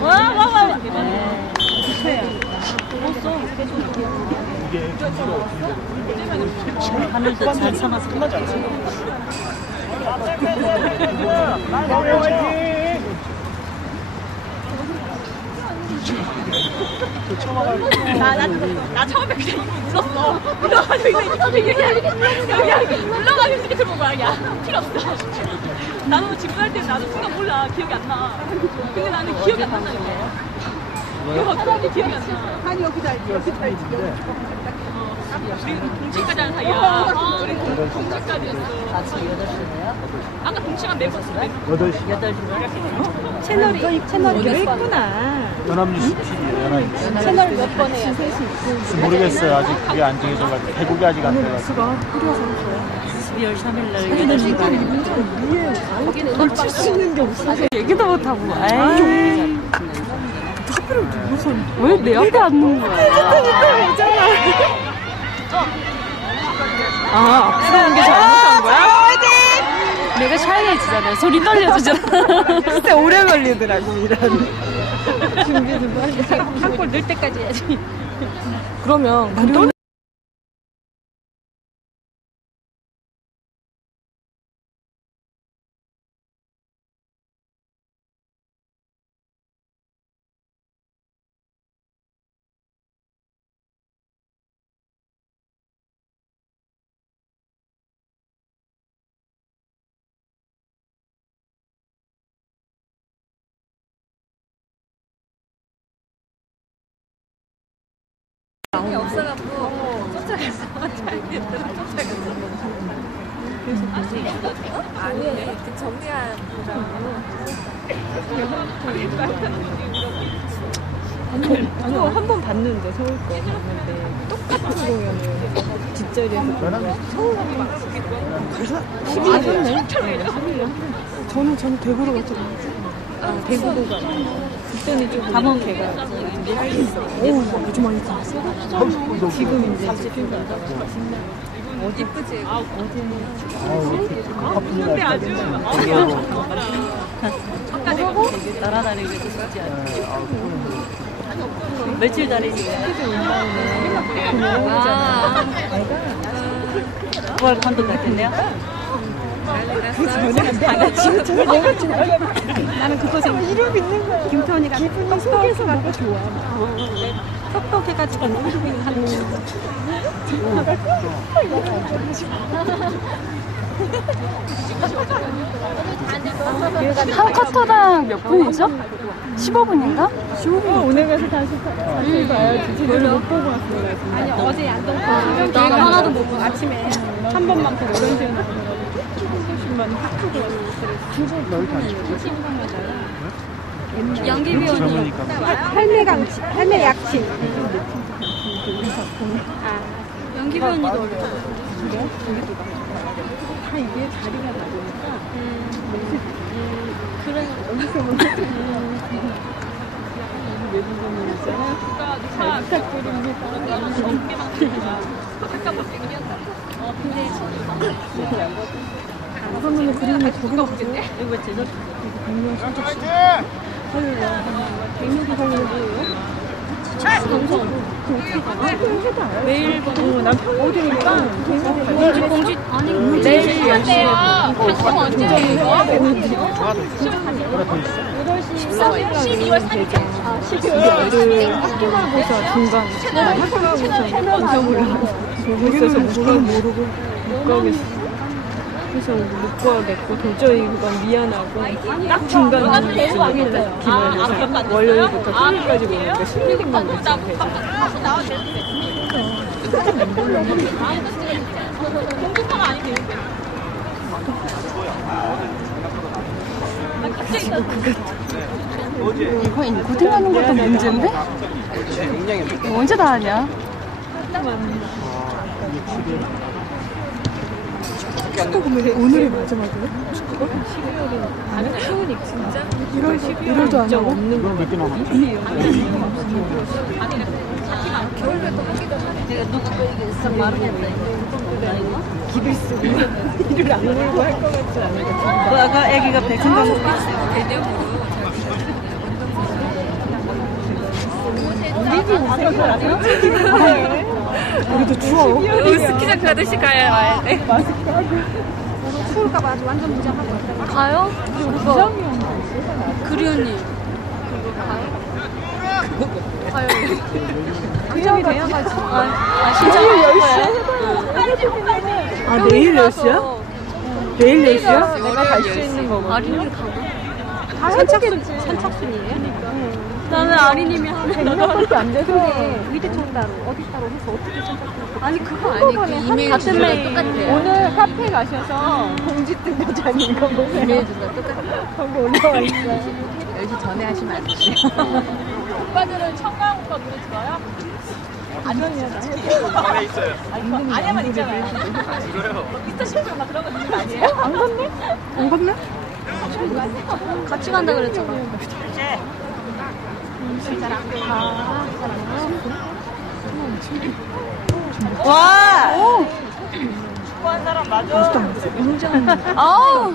와, 와, 와. 이게 경기가 어떻게 되는 하늘도 잘 삼아서 끝나지 않습니까? 나, 나, 나 처음에 그냥 이거 눌렀어. 눌러가지고 이렇게 이렇게 이렇게 눌러가지고 이렇게 들어온 거야. 야, 필요 없어. 나도 질문할 때 나도 순간 몰라. 기억이 안 나. 근데 나는 기억이 안 난다니까. 이거 어떻게 기억이 안 나. 아니 여기 다 여기 다 우리 동치까지 하는 사이야. 아, 우리 동- 동치까지 했어. 아침 8시네요. 아까 동치만 멤버. 멤버. 8시 8시. 채널이 채널이 몇 있구나. 연합뉴스 PD예요 연합뉴스 채널 몇 번 해야 돼? 모르겠어요 아직 그게 안 정해져가지고 개국이 아직 안 돼가지고 12월 3일 날 8시 반에. 걸칠 수 있는 게 없어. 얘기도 못 하고. 에이. 왜내 앞에 앉는 거야? 아, 앞으로 온 게 잘못한 거야? 샤이해지잖아요. 소리 떨려지잖아. 진짜 오래 걸리더라고 이런. 한골 넣을 때까지 해야지. 그러면 무료 아니 한번 봤는데 서울 거 봤는데 똑같은 공연을 뒷자리에서 연합뉴스 아, 11일 네. 저는 저는 대구로 갔잖아요. 아, 대구로 가. 그때는 좀 감원 개가 오 아주 많이 갔어. 지금 이제 어디 예쁘지? 커플이 날 아주 되게 따라다니고 싶지 않아. 며칠 다니지? 아. 감독 같은데요? 그 전에 저 내가 지금 나는 그것에 이름 있는 거야. 김태원이가 기분이 속에서 뭐가 좋아. 똑똑해가지고 이름이 하는 한 커터당 몇 분이죠? 15분인가? 15분 오늘 가서 다시 다시 봐야지. 지금 못 보고 왔어요. 아니 어제 양동 나는 하나도 못 봤어. 아침에 한 번만 보고 이런 식 으로 수십만 확 크고 양귀비 언니 젊으니까 할매 강치, 할매 약침. 양귀비 언니도 어려 다. 이게 자리가 나보니까 그래. 외국인이 있잖아. 잘 부탁드립니다. 선배님 그림이 거기로 가세요? 이거 제작 날 백명이 살리는 거예요? 매일 보는 어, 난 평일이니까 공지 공지 아니 내일 시간대요 방송 언제 더 있어 12월 3일 12월 학교가보사 중간 학교가보사 언제 몰라 보고 있어서 모르고 모르고 못 가겠어 그래서 못 가겠고 도저히 그건 미안하고 딱 중간 기말에서 월요일부터 토요일까지 보니까 16일만 있으면 되잖아 공부파가 아닌데. 나 갑자기 이거 고생하는 것도 문제인데? 언제 다 하냐? 축구 보면 오늘이 마지막이야? 축구가? 12월에 안 추우니까 진짜? 1월, 1월도 안 하고? 없는 그럼 몇개 남았지? 길을 쓰고 이를 안 물고 할 것 같지 않아요. 뭐 아까 애기가 백은광 우리 도 추워. 스키장 가드실까요? 가요? 그거 그리 언니 가요 그점이 돼야가지고. 아 진짜 갈 거예요? 아 내일 10시야? 내일 10시야? 내가 갈 수 있는 거고. 아린이를 가고 선착순 선착순이에요? 나는 아린님이 하면 몇밖에 안 돼서 위드 총 따로 어디 따로 해서 어떻게 선착순 아니 그거 아니 그 이메일 같은 주소가 메일. 똑같아요 오늘 카페 가셔서 공지 뜬 여자님 이거 보세요. 이메일 주소가 똑같아요 거기 올라와 있어요. 10시 전에 하시면 안 돼요 오빠들은 청강 오빠 노래 좋아요? 안에 있어요. 아니야만 있잖아요. 미스터 심즈 막 그런 거 듣는 거 아니에요? 안 갔네? 안 갔네? 같이 간다 그랬잖아 와! 좋아하는 사람 맞아. 아우!